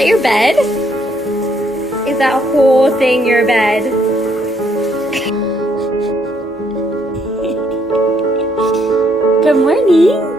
that your bed? Is that whole thing your bed? Good morning.